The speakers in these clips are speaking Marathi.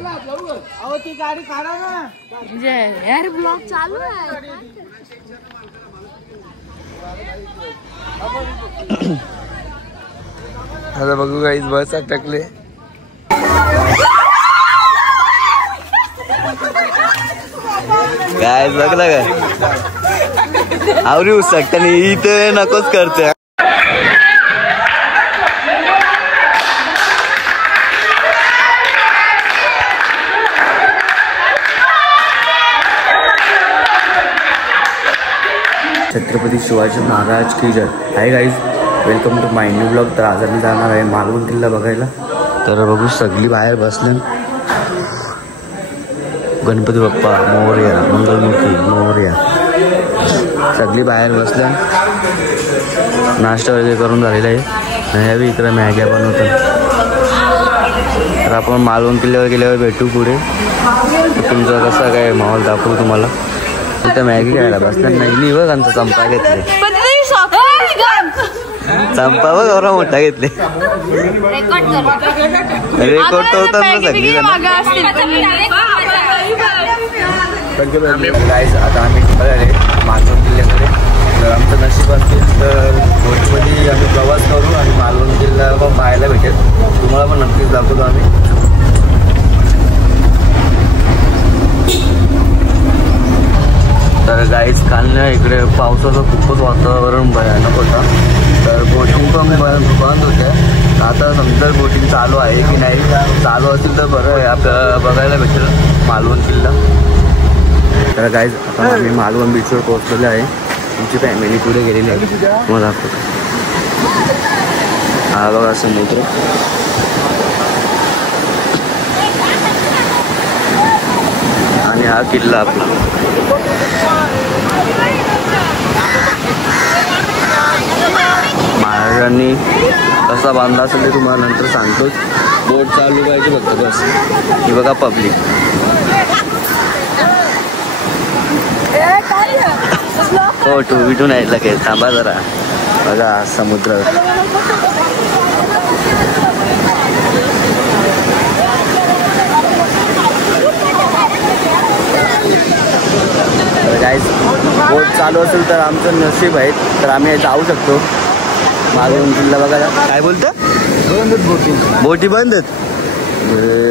अहो ती गाडी काढा ना. यार ब्लॉग चालू आहे. आता बघू गाईज बस अटकले. काय बघला काय आवरी उसकता नाही इथं नकोच करते. छत्रपती शिवाजी महाराज की जय. Hi guys, welcome to my new blog. तर आज आम्ही जाणार आहे मालवण किल्ला बघायला. तर बघू सगळी बाहेर बसले. गणपती बाप्पा मोरया, मंगलमूर्ती मोरया, सगळी बाहेर बसल्या. नाश्ता वगैरे करून झालेला आहे. ह्यावी इकडे मॅग्या बनवतात. तर आपण मालवण किल्ल्यावर गेल्यावर भेटू पुढे. तुमचा कसा काय माहोल दाखवू तुम्हाला. तिथं मॅगी खायला बसल्या नाही बघ. आमचा चंपा घेतले. चंपा बघ एवढा मोठा घेतले. रेकॉर्ड तर होतात ना सगळी. आता आम्ही निघाले मालवण किल्ल्याकडे. तर आमचं नशीब असेल तर बोटमध्ये आम्ही प्रवास करू आणि मालवण किल्ला पण पाहायला भेटेल. तुम्हाला पण नक्कीच दाखवतो आम्ही. तर गाईज काल ना इकडे पावसाचं खूपच वातावरण भयानक होता. तर बोटिंग पण बंद होत्या. आता समजा बोटिंग चालू आहे की नाही. चालू असेल तर बरं आहे, आपल्याला बघायला भेटेल मालवण किल्ला. तर गाईज आता आम्ही मालवण बीचवर पोहोचलेलो आहे. तुमची फॅमिली पुढे गेलेली आहे. मग दाखवतो. हा बघा समुद्र. आणि हा किल्ला आपला. महाराजांनी कसा बांधला असेल ते तुम्हाला नंतर सांगतोच. बोट चालू पाहिजे फक्त बस. ही बघा पब्लिक. हो टू नाही लगेच थांबा जरा. बघा समुद्र. गाईज बोट चालू असेल तर आमचं नशीब आहे. तर आम्ही जाऊ शकतो मालवण किल्ला बघायला. काय बोलतं बंद बोटी. बोटी बंद आहेत.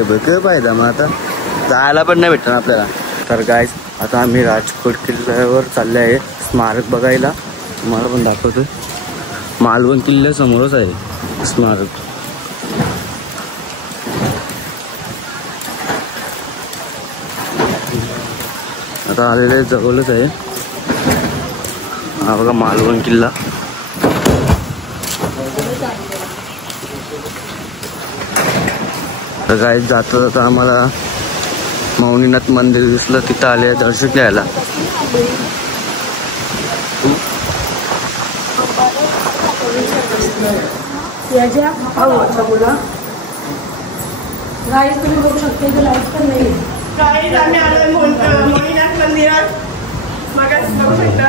बघ पाहिजे मग आता जायला पण नाही भेटणार आपल्याला. तर गाईज आता आम्ही राजकोट किल्ल्यावर चालले आहे स्मारक बघायला. तुम्हाला पण दाखवतो. मालवण किल्ल्यासमोरच आहे स्मारक. आता आलेले जवळच आहे. हा बघा मालवण किल्ला. तर गाईज जाता जाता आम्हाला मौनीनाथ मंदिर दिसलं. तिथं आले दर्शन घ्यायला. तुम्ही बघू शकता इथे लाईट पण नाही. गाईज आम्ही आलोय मौनीनाथ मंदिरात. मगाच बघू शकता.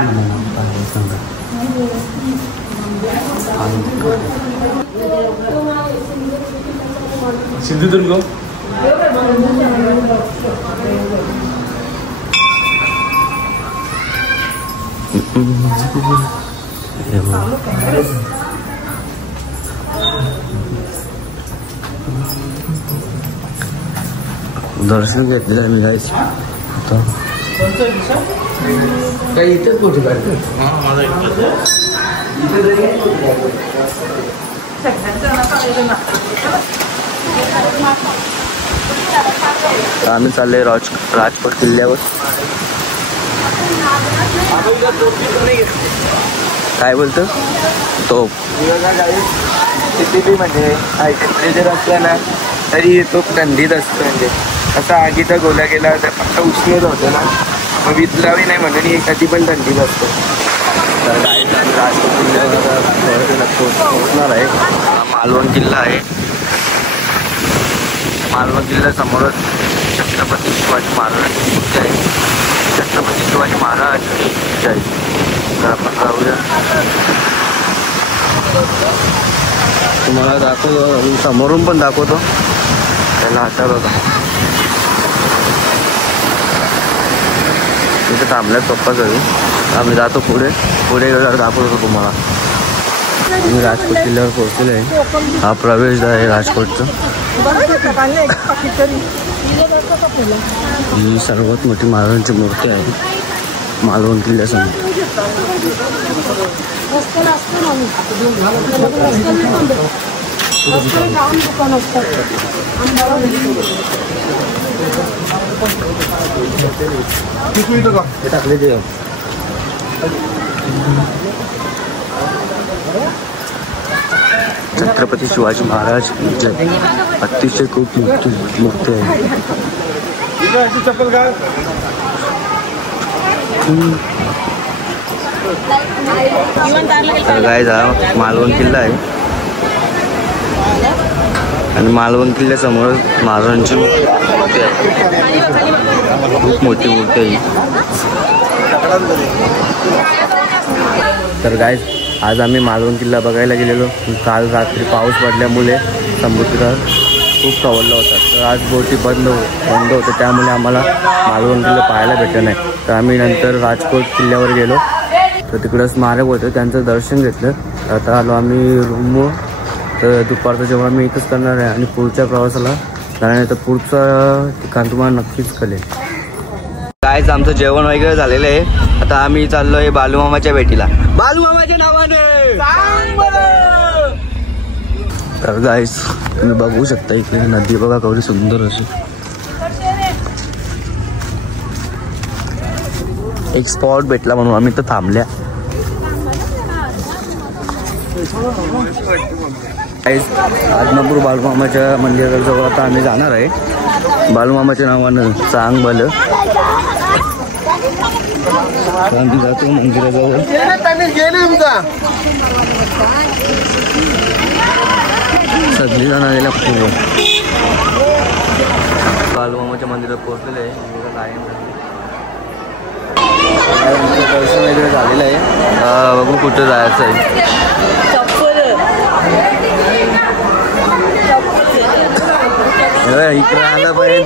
सिंधुदुर्ग. दर्शन घेतलेलं मी गाईस. काही इथेच कुठे काढतो. आम्ही चालले राजकोट किल्ल्यावर. काय बोलतो तो किती म्हणजे टेम्परेचर असलं ना तरी तो थंडीत असतो. म्हणजे असा आगीचा गोला गेला तर फक्त उष्णच होतं ना. मग वितलावी नाही म्हणून कधी पण थंडीत असतो. तर राजकोट किल्ल्यावर पोहोचणार आहे. मालवण किल्ला आहे. मालवण किल्ल्यासमोरच छत्रपती शिवाजी महाराजांची मूर्ती आहे. छत्रपती शिवाजी महाराज जय. तर आपण जाऊया. तुम्हाला दाखवतो समोरून पण दाखवतो. त्याला हातात होता. इथे थांबल्यात पप्पा घरी. आम्ही जातो पुढे गेल्यावर दाखवतो तुम्हाला. मी राजकोट किल्ल्यावर पोहोचलेलो आहे. हा प्रवेशद्वार आहे राजकोटचं. ही सर्वात मोठी महाराजांची मूर्ती आहे मालवण किल्ल्यासमोर. टाकले ते छत्रपती शिवाजी महाराज अतिशय खूप मूर्ती आहे. तर काय मालवण किल्ला आहे आणि मालवण किल्ल्यासमोर महाराजांची मूर्ती आहे. खूप मोठी मूर्ती आहे. तर काय आज आम्ही मालवण किल्ला बघायला गेलेलो. काल रात्री पाऊस पडल्यामुळे समुद्र खूप खवळला होता. तर आज बोटी बंद होते त्यामुळे आम्हाला मालवण किल्ला पाहायला भेटलं नाही. तर आम्ही नंतर राजकोट किल्ल्यावर गेलो. तर तिकडं स्मारक होतं त्यांचं दर्शन घेतलं. आता आलो आम्ही रूमवर. तर दुपारचं जेवण आम्ही इथंच करणार आहे आणि पुढच्या प्रवासाला जाणार. तर पुढचं ठिकाण तुम्हाला नक्कीच कळेल. कायच आमचं जेवण वगैरे झालेलं आहे. आता आम्ही चाललोय बालूमामाच्या भेटीला. बालूमामाच्या नावाने तर गाईस तुम्ही बघू शकता इकडे नदी बघा केवढी सुंदर अशी. एक स्पॉट भेटला म्हणून आम्ही तर थांबल्या. आदमापूर बालूमामाच्या मंदिराजवळ आता आम्ही जाणार आहे. बालूमामाच्या नावानं चांग भलं आम्ही जातो मंदिराजवळ. सगळी जण आलेल्या बालूमामाच्या मंदिरात पोहोचलेलं आहे. दर्शन वगैरे झालेलं आहे. बघू कुठं जायचं आहे. इकडे आलं पाहिजे.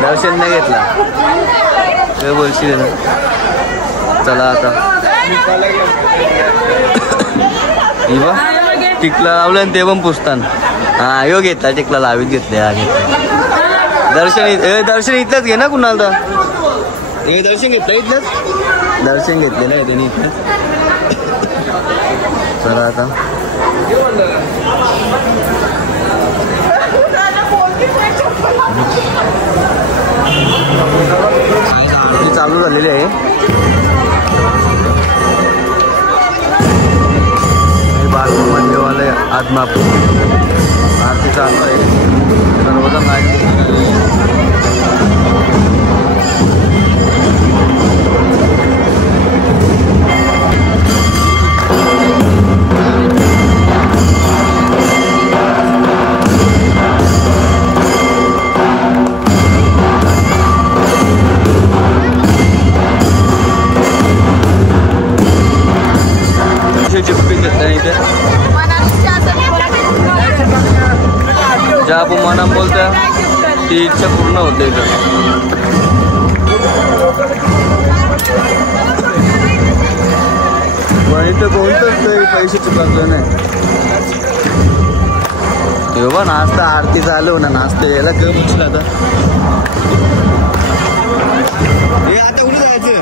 दर्शन नाही घेतला काय बोलशील ना. चला आता टिकला लावलं आणि ते पण पुसतान. हा यो घेतला टिकला लावीत घेतले. हा घेतला दर्शन इथलंच घे ना कुणाला. हे दर्शन घेतलं इथलंच. दर्शन घेतलेलं आहे त्यांनी इथलं. चला आता आरती चालू झालेली आहे. बालूमामा देवालय आदमापूर आरती चालू आहे. सर्वजण ज्या आपण मनात बोलता ती इच्छा पूर्ण होते. पण इथं कोणतंच पैसे चुकवलं नाही. तेव्हा नाश्ता आरती चालू ना. नाश्ता यायला कमी उचला आता. हे आता कुठे जायचं.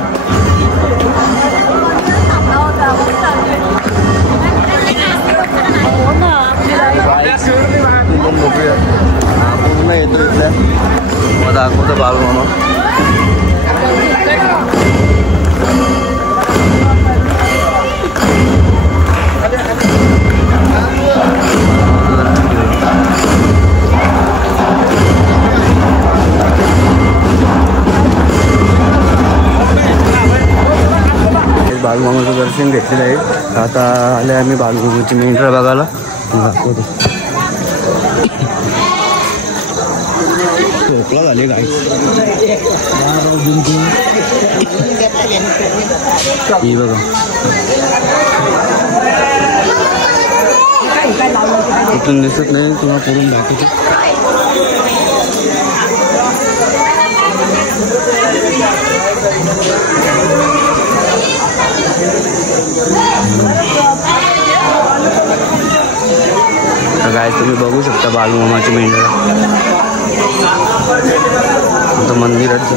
पूर्ण येतो इथल्या मग दाखवतो बालूमामा. बालूमामाचं दर्शन घेतलेलं आहे. आता आले आम्ही बालूमामाची मेंढरा बघायला. झोपला झाली गाय ही बघा. कुठून दिसत नाही तुम्हाला करून दाखवतो. तर काय तुम्ही बघू शकता बालूमामाची मेंढरा आता मंदिरात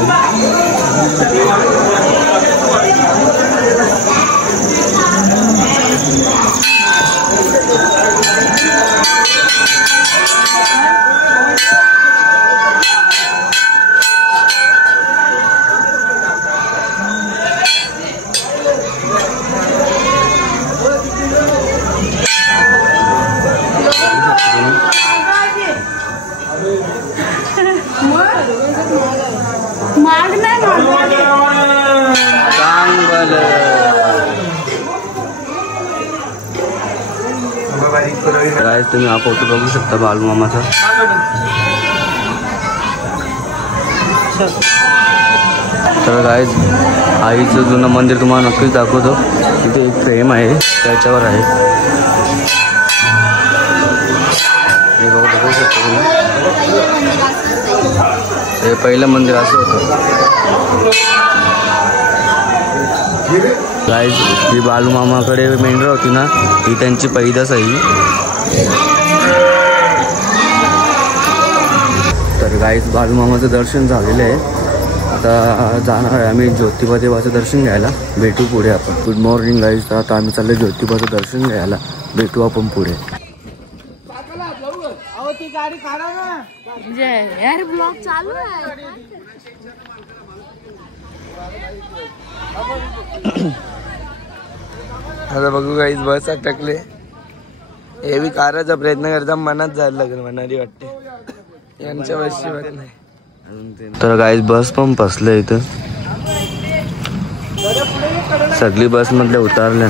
काय तुम्ही हा फोटो बघू शकता बालूमामाचा. तर काय आईचं जुनं मंदिर तुम्हाला नक्कीच दाखवतो. तिथे एक फ्रेम आहे त्याच्यावर आहे हे बघू शकता तुम्ही. हे पहिलं मंदिर असं होतं. गाईज ही बालूमामाकडे मेंढरं होती ना ही त्यांची पैदास आहे. तर गाईज बालूमामाचं दर्शन झालेलं आहे. आता जाणार आहे आम्ही ज्योतिबा देवाचं दर्शन घ्यायला. भेटू पुढे आपण. Good morning guys. आता आम्ही चाललो ज्योतिबाचं दर्शन घ्यायला. भेटू आपण पुढे. यार ब्लॉग चालू आहे. आता बघू गाईज बस अटकले. हे बी काराचा प्रयत्न करता मनात जायला लागेल म्हणाली वाटते. यांच्या बसची बात नाही. तर गाईज बस पण फसलं इथं. सगळी बस मधल्या उतारल्या.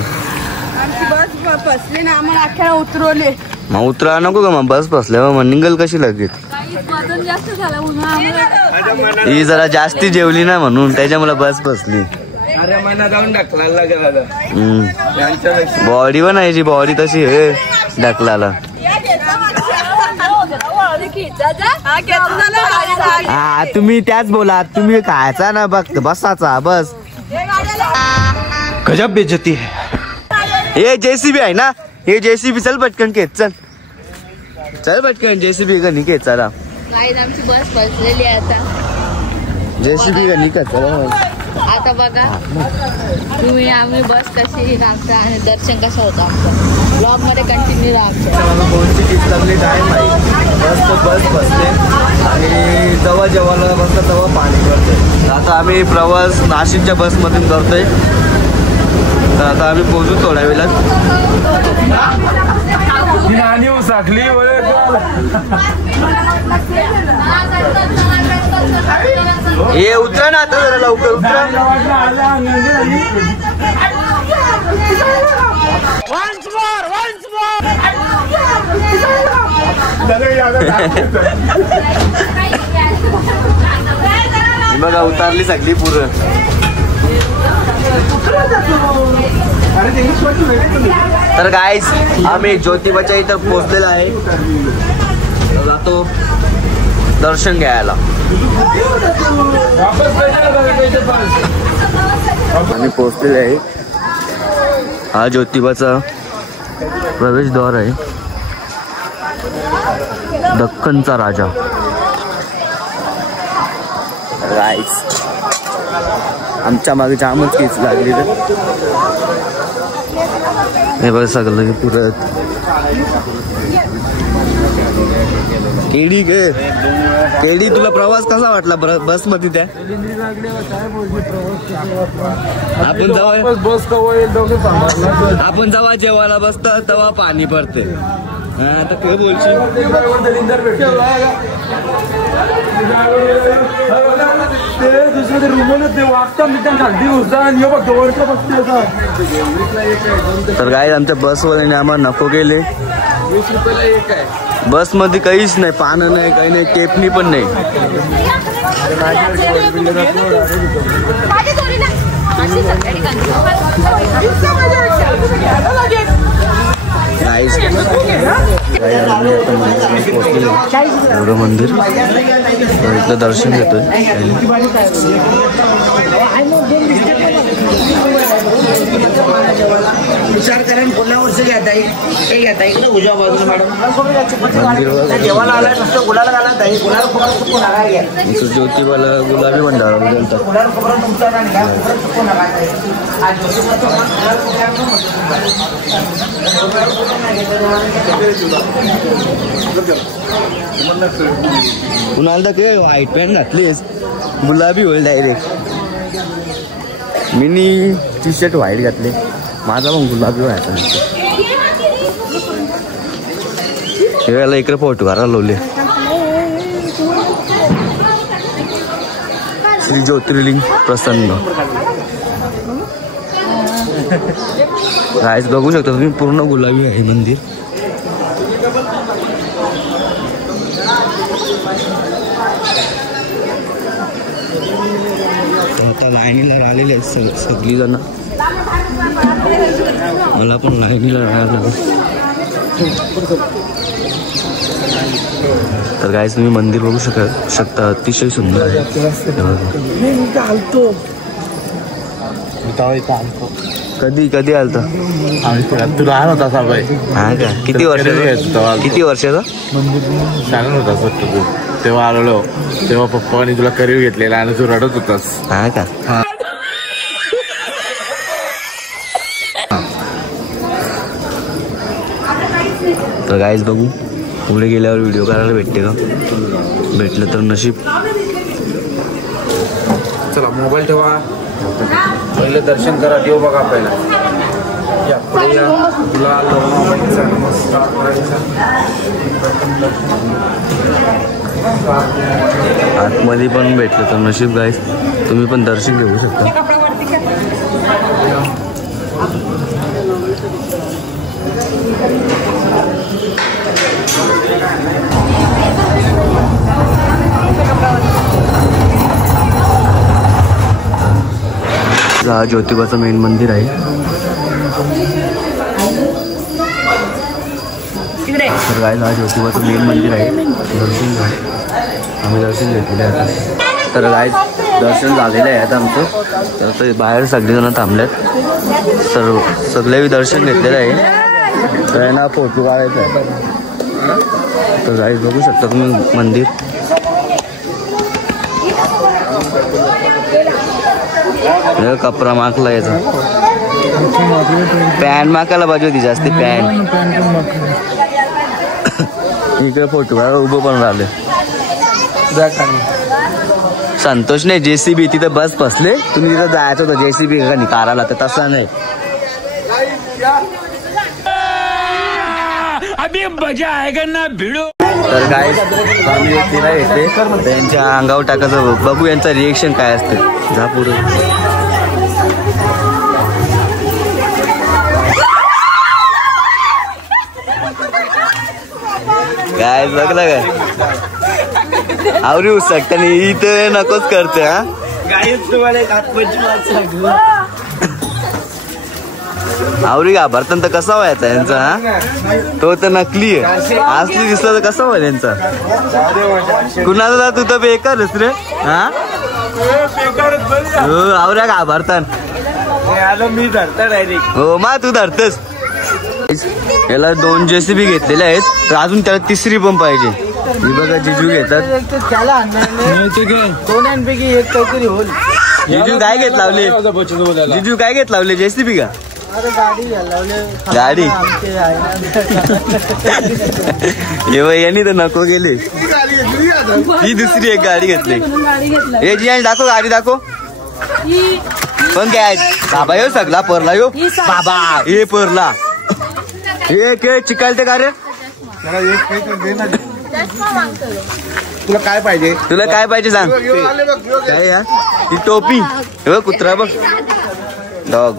बस फसली ना आम्हाला अख्या उतरवले. मग उतरा नको का मग बस फसल्या मग निघल कशी लगेच. जास्त झाला ही जरा जास्ती जेवली ना म्हणून त्याच्यामुळे बस फसली. अरे मना जाऊन ढकलायला लागेल आता. बॉडी बनायची बॉडी तशी हे ढकलाला. हा तुम्ही त्याच बोला. तुम्ही खायचा ना बघ बसाचा बस. गजब बेइज्जती है. हे जेसीबी आहे ना हे जेसीबी. चल पटकन खेच चल. चल पटकन जेसीबी का निघे चला. आमची बस फसलेली आहे आता. जेसीबी का निघा चला. आता बघा तुम्ही आम्ही बस कशी लागता आणि दर्शन कसं होतं आमचं. ब्लॉग मध्ये कंटिन्यू राहा. कोणची टीप लागली काय माहिती. बस बसले आणि जेव्हा जेवायला बसलं तेव्हा पाणी करतोय. आता आम्ही प्रवास नाशिकच्या बसमधून करतोय. तर आता आम्ही पोहोचू थोड्या वेळात. हे उतरा ना आता जरा लवकर उतरा. बघा उतारली सगळी पुरं. तर गाईस आम्ही ज्योतिबाच्या इथं पोहोचलेलो आहे. जातो दर्शन घ्यायला. आम्ही पोहोचलेलो आहे. हा ज्योतिबाचा प्रवेशद्वार आहे. दख्खनचा राजा. गाईस आमच्या मागे जामच केस लागली. हे बघ सगळं पुरत केडी गे. केडी तुला प्रवास कसा वाटला बस मध्ये त्या. आपण जेव्हा जेवायला बसतो तेव्हा पाणी पडते. आता काय बोलशील. तर काय आमच्या बसवाल्याने आम्हाला नको केले. 20 रुपयाला एक आहे. बस मध्ये काहीच नाही. पानं नाही काही नाही. टेपणी पण नाही. एवढं मंदिर इथलं दर्शन घेतोय. विचार करेन पुन्हा वर्ष घेता येईल हे घेता इकडे उजव्या बाजूला मॅडम देवाला आला नुसतं गुलाला घाला ताई गुलाला खोबरं चुकून नका घ्या ज्योतिबाला गुलाबी भंडारा बोलतात. गुलाला खोबरं तुमचं नाही का खोबरं चुकून नका ताई आज ज्योतिबाचं कुणाला तर व्हाईट पॅन्ट घातलीस गुलाबी होईल direct. Mini T shirt white घातले माझा पण गुलाबी व्हायचा. वेळेला इकडे फोटो काढायला लावले. श्री ज्योतिर्लिंग प्रसन्न गाईस बघू शकता तुम्ही पूर्ण गुलाबी आहे मंदिर. आता लाईनीला राहिलेले आहेत सगळी जण. मला पण लाईनीला राहायला. तर गाईस तुम्ही मंदिर बघू शकता अतिशय सुंदर आहे. कधी आलता तू लहान होता साबाई. हा का? किती वर्षाचा लहान होतास वाटतं तू तेव्हा आलेलो. तेव्हा पप्पाने तुला करीव घेतलेला आणि तू रडत होतास. हा का? तर गाईज बघू पुढे गेल्यावर व्हिडिओ करायला भेटते का? भेटलं तर नशीब. चला मोबाईल ठेवा पहिलं दर्शन करा. देव बघा पहिला या पुढे या. तुला लावायचा नमस्कार करायचा. आतमध्ये पण भेटलं तर नशीब गाईज. तुम्ही पण दर्शन घेऊ शकता. हा ज्योतिबाचं मेन मंदिर आहे. तर गाईज हा ज्योतिबाचं मेन मंदिर आहे. दर्शन घ्या. आम्ही दर्शन घेतलेलं आहे आता. तर गाईज दर्शन झालेलं आहे आता आमचं. तर बाहेर सगळेजण थांबलेत. सगळे दर्शन घेतलेलं आहे. तर ना फोटो काढायचा आहे. तर गाईज बघू शकता तुम्ही मंदिर. कपडा मागला याचा. पॅन्ट मागायला पाहिजे होती जास्ती पॅन्ट. इकडे फोटो उभं पण राहिले. संतोष नाही JCB तिथं बस फसले. तुम्ही तिथं जायचं होतं JCB का काराला तर तसा नाही. अभी मजा आएगा ना भिडो. तर काय आम्ही तिला येते त्यांच्या अंगावर टाकायचं. बघू यांचं रिएक्शन काय असते. जा पुढे. काय बघला काय आवरी उसकता नाही इथं नकोच करते. हा आवरी घाबरताना तर कसा व्हायचा यांचा. हा तो तर नकली आहे. असली दिसला तर कसा व्हाय त्यांचा. कुणाला तू तर बेकारच रे. हा हो आवऱ्या घाबरतान. मी धरता डायरेक्ट. हो मा तू धरतस. याला 2 JCB घेतलेले आहेत. तर अजून त्याला तिसरी पण पाहिजे. ही बघा जिजू घेतात. दोनांपैकी एक काहीतरी होईल. जिजू काय घेत लावले. जिजू काय घेत लावले JCB का? गाडी यांनी तर नको गेले. ही दुसरी एक गाडी घेतली. हे जी दाखव गाडी दाखव. पण काय बाबा येऊ सगळा परला येऊ बाबा हे परला हे के चिकालते का रे. तुला काय पाहिजे. तुला काय पाहिजे सांग. काय यार ही टोपी हे कुत्रा बघ डॉग.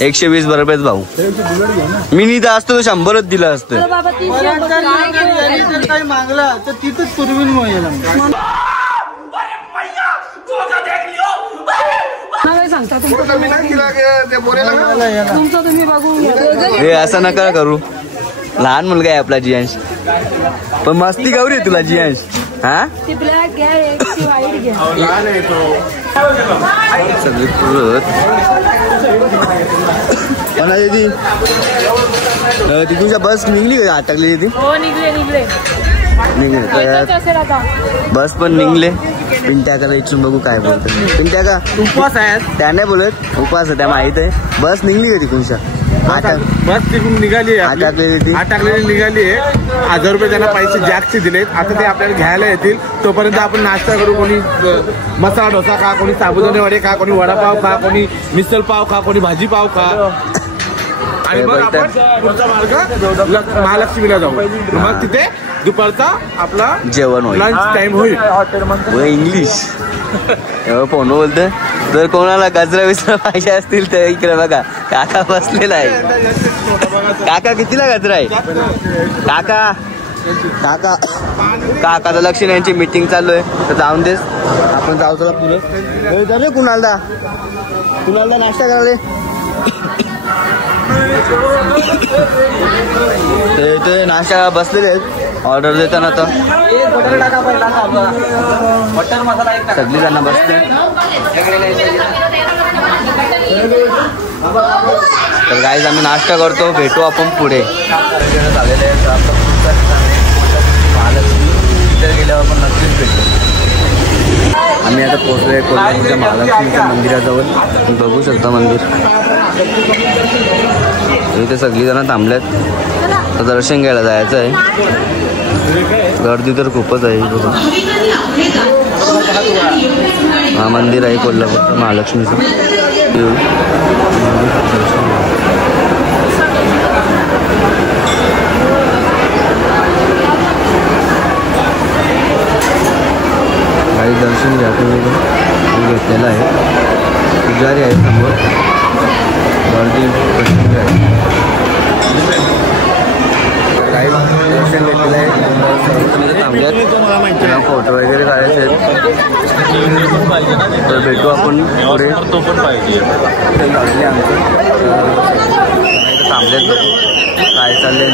120 बरोबर भाऊ. मी निदा असतो 100च दिला असतं. काही मागला तर तिथंच पुरवीन सांगता तुमचं तुम्ही बघून घ्या. हे असं नका करू. लहान मुलगा आहे आपला जियांश, पण मस्ती गौरी तुला जियांश. हा ती ब्लॅक घ्या, एक ती व्हाईट घ्या. सगळी ती तुझ्या बस निघली का अटकलेली ती? हो निघले निघले एकच असेल आता. बस पण निघले. पिंट्याकाला इच्छून बघू काय बोलतो. पिंट्या का उपवास आहे त्या नाही बोलत, उपवास आहे त्या माहित आहे. बस निघली का तिकडूनच्या? बस तिकडून निघाली आहे. अटकलेली ती अटकलेली निघाली आहे. 1000 रुपये त्यांना पैसे जॅकचे दिलेत. आता ते आपल्याला घ्यायला येतील. तोपर्यंत आपण नाश्ता करू. कोणी मसाला डोसा खा, कोणी साबुदाणे वडे खा, कोणी वडापाव खा, कोणी मिसळ पाव खा, कोणी भाजी पाव खा. आणि मग आपण पुढचा मार्ग महालक्ष्मीला जाऊ. मग तिथे दुपारचा आपला जेवण होईल, लंच टाइम होईल. इंग्लिश फोन बोलतोय. जर कोणाला गजरा विसरा पाहिजे असतील तर इकडे बघा, काका बसलेला आहे. काका कितीला गजरा आहे? काका काका काकाचं लक्ष यांची मीटिंग चालू आहे, तर जाऊन देस. आपण जाऊ तुला पुढे झाले. कुणाला नाश्ता करायला ते नाश्ता बसलेले आहेत. ऑर्डर देताना तर सगळी जण बसते. तर गाईज आम्ही नाश्ता करतो, भेटू आपण पुढे. तिथे गेल्यावर आपण नक्कीच भेटू. आम्ही आता पोहोचलोय कोल्हापूरच्या महालक्ष्मीच्या मंदिराजवळ. बघू शकता मंदिर. इथे सगळी जण थांबल्यात. तर दर्शन घ्यायला जायचं आहे. गर्दी तर खूपच आहे. हा मंदिर आहे कोल्हापूरचं महालक्ष्मीचं. काही दर्शन घ्या तुम्ही. घेतलेलं आहे. पुजारी आहे समोर. गर्दी काही दर्शन घेतलेलं आहे. थांबल्यात. फोटो वगैरे काढायचे आहेत. तर भेटू आपण पुढे. तो पण पाहिजे आमचं. थांबल्यात बघू काय चाललंय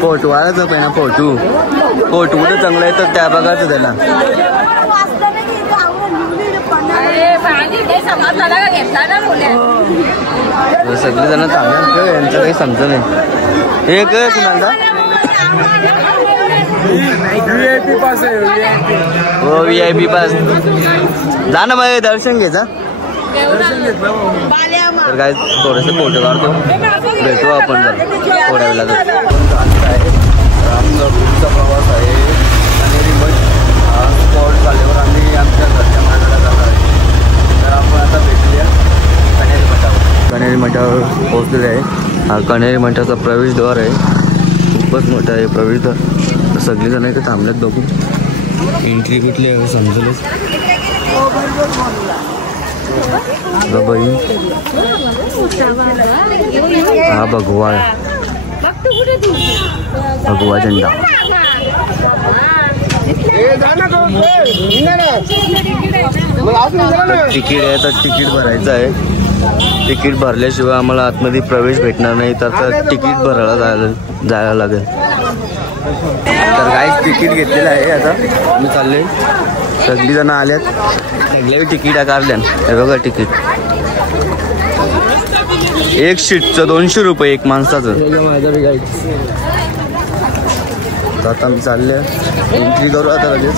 फोटो वाढायचं पहिला. फोटो कुठं चांगलं आहे तर त्या बघायचं त्याला. सगळे जण चांगलं यांचं काही समजत नाही. हे काय कुणाला VIP पास आहे. हो VIP पास. जा ना मग दर्शन घ्यायचा. तर काय थोडेसे फोटो काढतो. भेटू आपण जरा थोड्या वेळात. आमचा पुढचा प्रवास आहे कण्हेरी मठ. हा स्पॉट झाल्यावर आम्ही आमच्या घरच्या मार्गाला जाणार आहे. तर आपण आता भेटूया कण्हेरी मठावर. कण्हेरी मठावर पोहोचलेले आहे. हा कण्हेरी मठाचा प्रवेशद्वार आहे. खूपच मोठा आहे प्रवेशद्वार. सगळेजण इथे थांबल्यात बघू. एंट्री कुठली आहे समजेलच. बाई हा भगवा झेंडा. तिकीट आहे तर तिकीट भरायचं आहे. तिकीट भरल्याशिवाय आम्हाला आतमध्ये प्रवेश भेटणार नाही. तर तिकीट भरायला जायला लागेल. तर गाईस तिकीट घेतलेलं आहे. आता मी चालले. सगळी जण आल्यात. सगळे तिकीट काढल्या. हे बघा तिकीट. एक सीटचं 200 रुपये एक माणसाचं. आता मी चालले. एंट्री करू आता लगेच.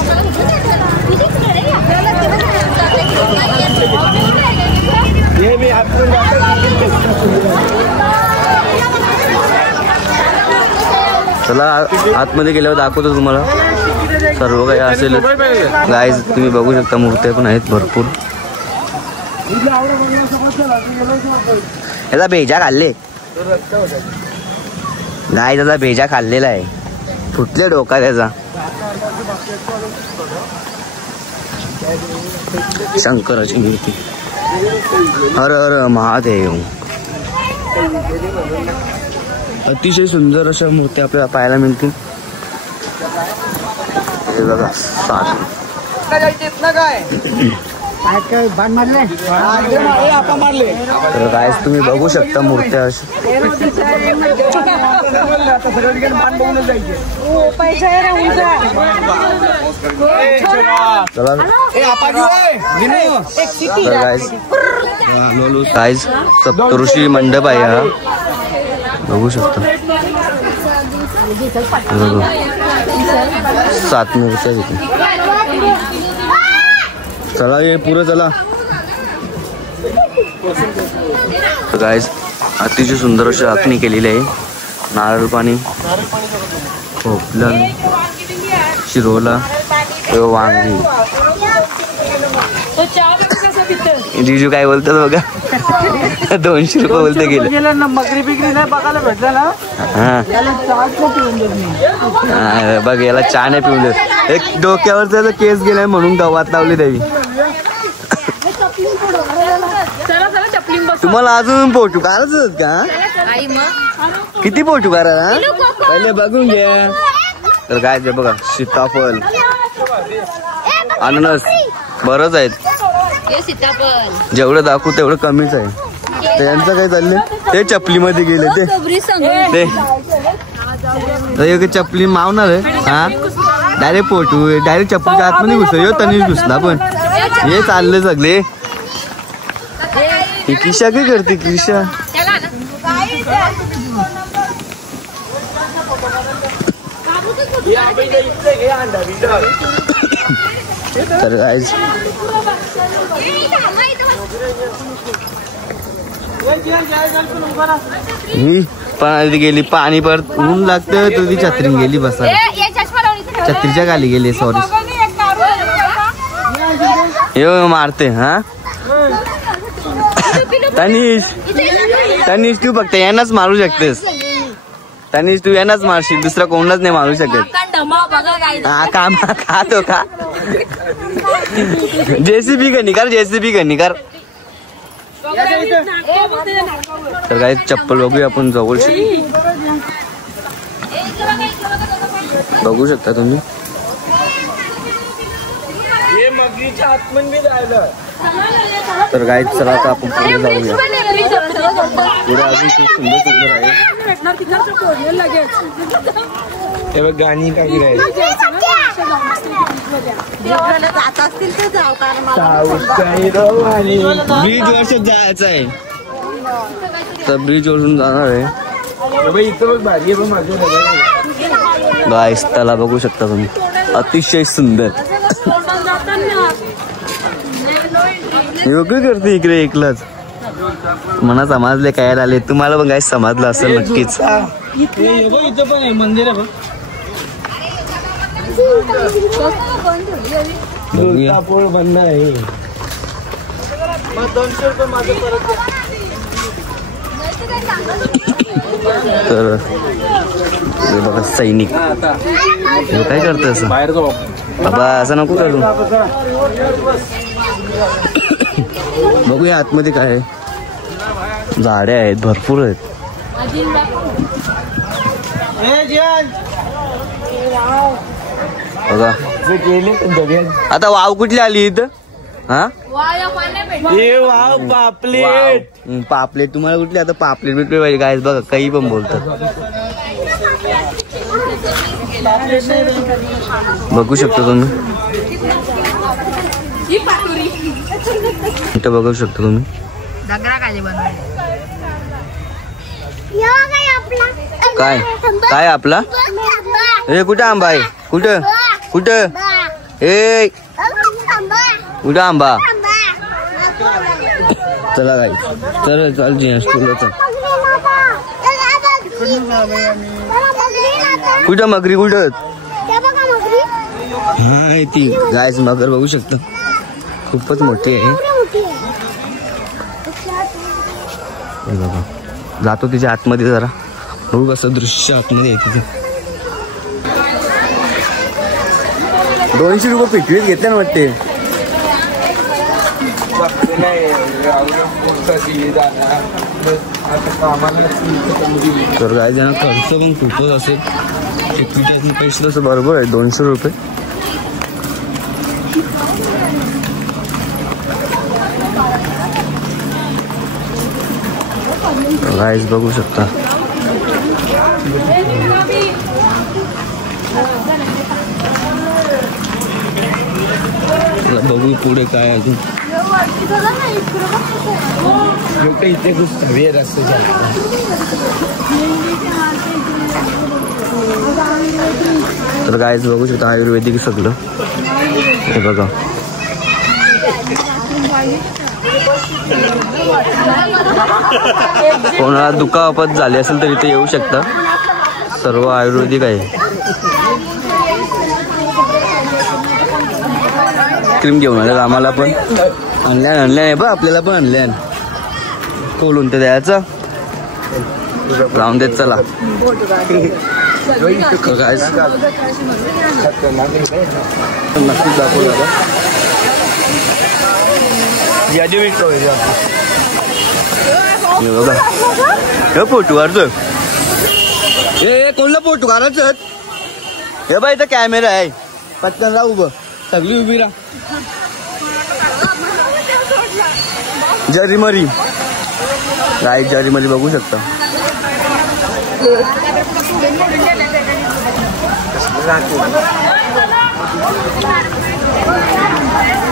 चला आतमध्ये गेल्यावर दाखवतो तुम्हाला. सर्व काही असेल गाईज. तुम्ही बघू शकता मूर्त्या पण आहेत भरपूर. याचा भेजा खाल्ले गाईज. याचा भेजा खाल्लेला आहे. फुटले डोका त्याचा. शंकराची मूर्ती. हर हर महादेव. अतिशय सुंदर अशा मूर्ती आपल्याला पाहायला मिळतील. हे बघा 7. तर काय तुम्ही बघू शकता मूर्त्या अशा. गाईज सप्तऋषी मंडप आहे हा, बघू शकता. 7 मूर्त्या तिथे. चला ये पुरं चला. गाईज अतिशय सुंदर अशी आखणी केलेली आहे. नारळ पाणी, खोपला, शिरोला, वांगी. जीजू काय बोलतात बघा. 200 रुपये बोलते गेले. मगरी बिगरी नाही बघायला भेटला ना. हा बघ याला चहा नाही पिऊन देत. एक डोक्यावरचा केस गेलाय म्हणून गव्हात लावली द्यावी. तुम्हाला अजून पोटू काढायचं का? किती पोटू काढा पहिले बघून घ्या. तर काय ते बघा सीताफळ, अननस बरंच आहेत. जेवढं दाखवू तेवढं कमीच आहे. त्यांचं काय चाललंय ते चपलीमध्ये गेले ते चपली मावणार आहे. हा डायरेक्ट पोटू डायरेक्ट चपलीच्या आतमध्ये घुसला. तनिष घुसला पण हे चालले सगळे. किशा काय करते किशा. तर गाईज ही पाणी गेली. पाणी परत ऊन लागतं तर ती छत्री गेली बसा. छत्रीच्या खाली गेली. सॉरी हे मारते. हा तनिष तू फक्त यांनाच मारू शकतेस. तनिष तू यांनाच मारशील, दुसरा कोणाच नाही मारू शकत. हा काम खातो का. जेसीबी का निकार, जेसीबी का निकार. तर काय चप्पल बघूया आपण जवळ. बघू शकता तुम्ही. तर काय चला आता आपण पुढे जाऊया. पुढे अजून खूप सुंदर सुंदर आहे. हे बघ गाणी का ब्रिज वरच जायचं आहे. तर ब्रिज वरून जाणार आहे. इथं भारी गाईस त्याला बघू शकता तुम्ही. अतिशय सुंदर. योग्य करते इकडे एकलाच. मला समजले काय आले. तुम्हाला पण काय समजलं असेल नक्कीच. इथं पण आहे मंदिर आहे. पोळ बंद आहे. 200 रुपये माझं परत. तर हे बघा सैनिक हे काय करतं असं. बाहेर जाऊ बाबा असं नको करू. बघूया आतमध्ये काय आहे. झाडे आहेत भरपूर आहेत. बघा आता वाव कुठली आली इथं. हा पापलेट पापलेट तुम्हाला कुठली आता पापलेट भेटले पाहिजे. काय बघा काही पण बोलतात. बघू शकता तुम्ही. इथं बघू शकता तुम्ही. काय काय आपला हे कुठं आंबा आहे. कुठं कुठं ए कुठं आंबा. चला काय चल चाल तुला चल. कुठं मगरी कुठं. हा ती गायच मगर बघू शकता. खूपच मोठी आहे. बघा जातो तिच्या आतमध्ये जरा बघू कसं दृश्य आतमध्ये आहे तिथे. 200 रुपये पिशवीत घेतले ना वाटते. नाही तर काय जण खर्च पण खूपच असेल. तिकीटाचे पैसे तसं बरोबर आहे 200 रुपये. गाईज बघू शकता. बघू पुढे काय अजून. इथे खूप हवे रस्ते. तर गाईज बघू शकता आयुर्वेदिक सगळं हे बघा. कोणाला दुखापत झाली असेल तर इथे येऊ शकता. सर्व आयुर्वेदिक आहे. क्रीम घेऊन आल्या आम्हाला पण. आणल्या बा आपल्याला पण आणल्या. कोलून ते द्यायचं लावून देत. चला नक्कीच दाखवलं आता. बघा फोटो काढतो. हे कोणला फोटो काढायचं. हे बाई इथं कॅमेरा आहे. पटकन राहा उभं. सगळी उभी राहा. जरीमरी गाय जरीमरी बघू शकता.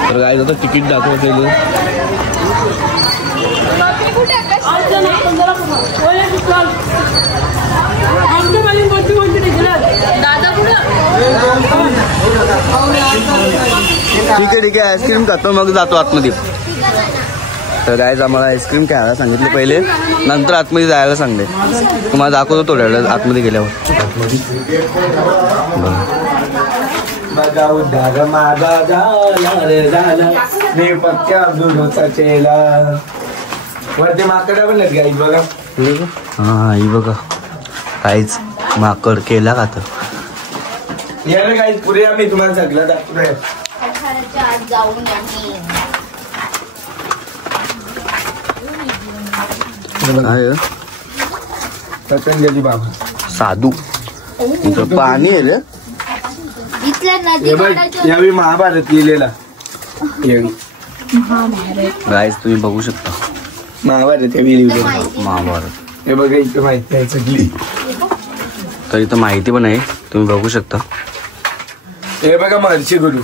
तर गाय आता तिकीट दाखवते. ठीक आहे आईस्क्रीम खातो मग जातो आतमध्ये. तर गायज आम्हाला आईस्क्रीम खायला सांगितलं पहिले, नंतर आतमध्ये जायला सांगले. तुम्हाला दाखवतो थोड्या वेळा आतमध्ये गेल्यावर. बघा उद्धार माझा झाला मी पक्क्या दुधोचा चेला. वरती माकडा पण गाई बघा. हा ही बघा काहीच माकड केला का तर. या ना गाईज पुढे आम्ही तुम्हाला सगळं दाखवूया. पतंजली बाबा साधू इथं पाणी आहे रे. यावेळी महाभारत लिहिलेला. गाईज तुम्ही बघू शकता महाभारत यावेळी लिहिलेला. महाभारत हे बघा इथं माहिती आहे सगळी. तर इथं माहिती पण आहे तुम्ही बघू शकता. हे बघा महर्षी गुरु.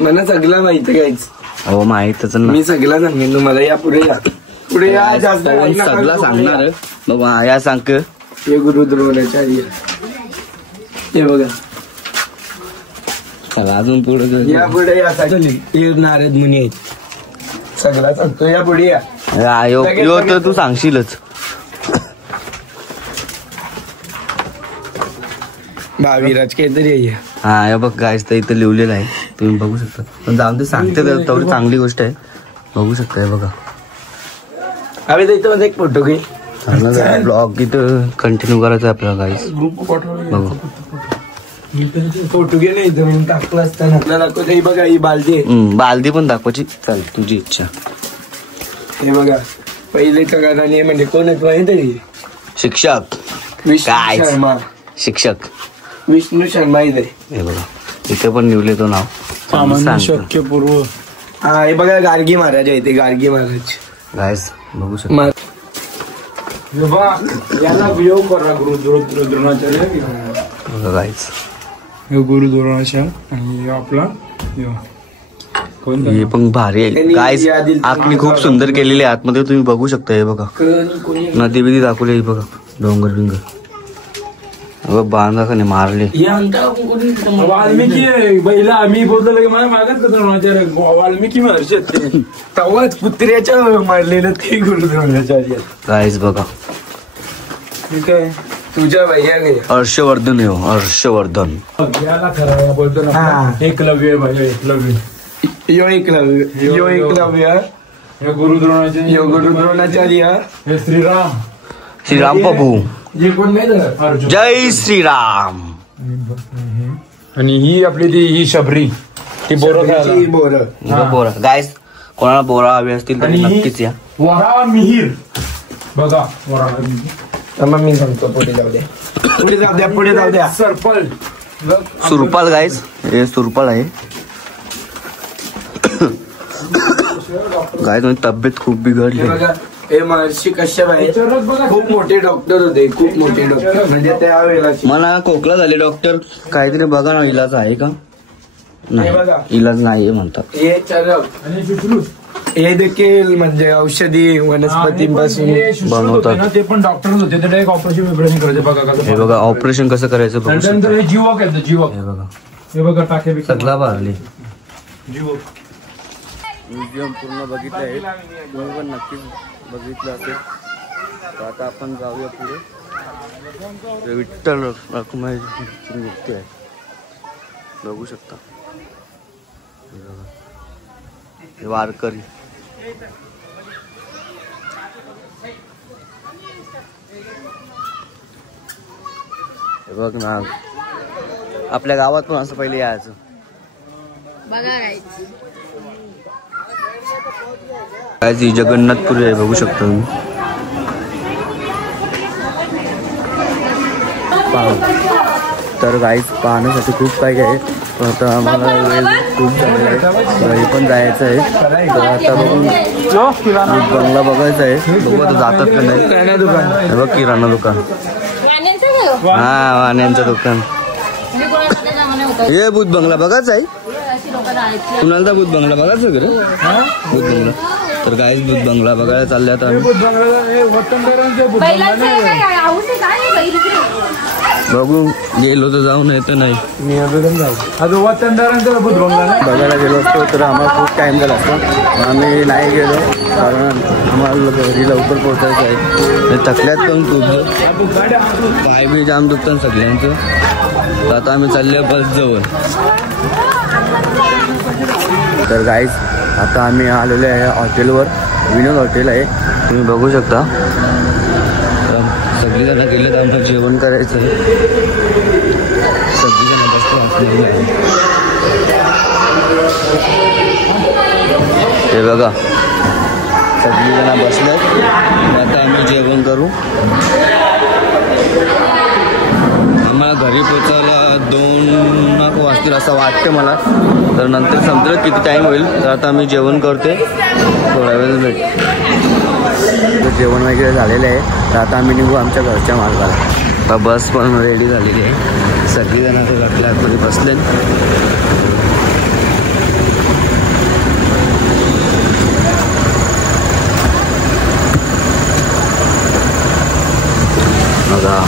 मला सगळं माहिती घ्यायचं. हो माहितच ना. मी सगळं सांगेन तुम्हाला. या पुढे या पुढे या. जास्त सगळं सांगणार बाबा. या सांग हे गुरु द्रोणाचार्य. हे बघा चला अजून पुढे या पुढे या. हे नारद मुनी आहेत. सगळं सांगतो. या पुढे या. यो तर तू सांगशीलच. भावीराज काहीतरी आहे. हा हे बघ गाईज तर इथं लिहिलेलं आहे तुम्ही बघू शकता. पण जाऊन ते सांगते तेवढी चांगली गोष्ट आहे. बघू शकता हे बघा. अरे इथं माझा एक फोटो घे. ब्लॉग इथं कंटिन्यू करायचं आपल्याला गाईज. बघू फोटो घे नाही इथं टाकलं असताना दाखवतो. ही बघा ही बालदी आहे. बालदी पण दाखवायची. चल तुझी इच्छा. हे बघा पहिलेच्या गाण्याने म्हणजे कोण आहे माहिती. शिक्षक विष्णू शर्मा. शिक्षक विष्णू शर्मा इथे. हे बघा इथे पण लिहिले तो नाव. शक्य पूर्व. हा हे बघा गार्गी महाराज आहे. ते गार्गी महाराज गाईज बघू शकता. याला वियोग करा गुरु द्रोणाचार्य. बघा गाईज गुरु द्रोणाचार्य आणि आपला हे पण भारी आहे गाईज. आतली खूप सुंदर केलेली आहे. आतमध्ये तुम्ही बघू शकता. हे बघा नदी बिदी दाखवली. बघा डोंगर बिंगर बांधा का नाही मारले. वाल्मिकी बैला आम्ही बोलतो की मला मागत द्रोणाचार्य. वाल्मिकी महर्षी तेव्हाच पुत्र्याच्या मारलेलं ते गुरु द्रोणाचार्य. गाईज बघा ठीक आहे. तुझ्या भैया गे हर्षवर्धन हो. हर्षवर्धन याला खरं बोलतो ना. एकलव्य भाई एकलव्य. यो एकलव्य. यो एकलव्य. हे गुरु द्रोणाचार्य. यो गुरु द्रोणाचार्य. हे श्रीराम. श्रीराम प्रभू. हे कोण नाही अर्जुन. जय श्रीराम. आणि ही आपली ती ही शबरी. ती बोरं खायला. बोरं. बोरा गाईज कोणाला बोरा हवे असतील तर आणि नक्कीच या. वरावा मिहीर बघा, वरावा मिहीर. मग मी सांगतो पुढे जाऊ द्या, पुढे जाऊ द्या, पुढे जाऊ द्या. सर्पल सुरपाल गाईज, हे सुरपाल आहे गाईज. म्हणजे तब्येत खूप बिघडली. हे बघा, हे महर्षी कश्यप आहे, खूप मोठे डॉक्टर होते, खूप मोठे डॉक्टर. म्हणजे त्यावेळेला मला खोकला झाले डॉक्टर, काहीतरी बघा ना, इलाज आहे का? नाही, इलाज नाहीये म्हणतात. हे चरक आणि शुश्रूष हे देखील म्हणजे औषधी वनस्पतींपासून बनवतात. ते पण डॉक्टरच होते, ते डायरेक्ट ऑपरेशन करायचे. बघा कसं. हे बघा ऑपरेशन कसं करायचं बघू शकता. त्यानंतर हे जीवक आहे, जीवक. हे बघा हे बघा टाके बिके. सगळा भरली. जीवक म्युझियम पूर्ण बघितलं आहे, तुम्ही पण नक्कीच बघितलं असेल. तर आता आपण जाऊया पुढे. विठ्ठल रखुमाईची मूर्ती आहे, बघू शकता. हे वारकरी. हे बघ ना, आपल्या गावात पण असं पहिले यायचं. बघा काय ती जगन्नाथपुरी आहे, बघू शकता तुम्ही. तर गाईज पाहण्यासाठी खूप काही आहे, पण आता आम्हाला वेळ खूप झालेला आहे, घरी पण जायचं आहे. तर आता बघून बंगला बघायचा आहे, बघू आता जातात का नाही. किराणा दुकान, हे बघ किराणा दुकान, हा वाण्यांचं दुकान. हे भूत बंगला बघायचं आहे, कुणाला भूत बंगला बघायचं का रे? भूत बंगला. तर गाईज भूत बंगला बघायला चालले आता आम्ही. बघू, गेलो तर जाऊ, नाही तर नाही. बघायला गेलो असतो तर आम्हाला खूप टाइम झाला असतो, आम्ही नाही गेलो कारण आम्हाला घरी लवकर पोहोचायचं आहे. थकल्यात पण खूप, पाय बी जाम दुखतात सगळ्यांचं. तर आता आम्ही चालले बस जवळ. तर गाईज आता आम्ही आलेलो आहे हॉटेलवर, विनोद हॉटेल आहे, तुम्ही बघू शकता. सगळीजण गेले तर आमचं जेवण करायचं आहे. सगळीजण हे बघा, सगळीजण बसलेत. आता आम्ही जेवण करू. आम्हाला घरी पोचायला 2 वाजतील असं वाटतं मला. तर नंतर समजेल किती टाईम होईल. तर आता आम्ही जेवण करते, थोडा वेळ भेट. जेवण वगैरे झालेलं आहे, तर आता आम्ही निघू आमच्या घरच्या मार्गाला. आता बस पण रेडी झालेली आहे, सगळीजण आता घरच्या आतमध्ये बसले. बघा,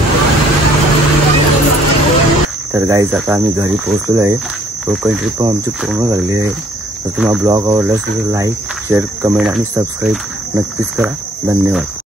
तर गाईज आता आम्ही घरी पोहोचलो आहे. कोकण ट्रिप पण आमची पूर्ण झालेली आहे. तर तुम्हाला ब्लॉग आवडला असेल तर लाईक, शेअर, कमेंट आणि सबस्क्राईब नक्कीच करा. धन्यवाद.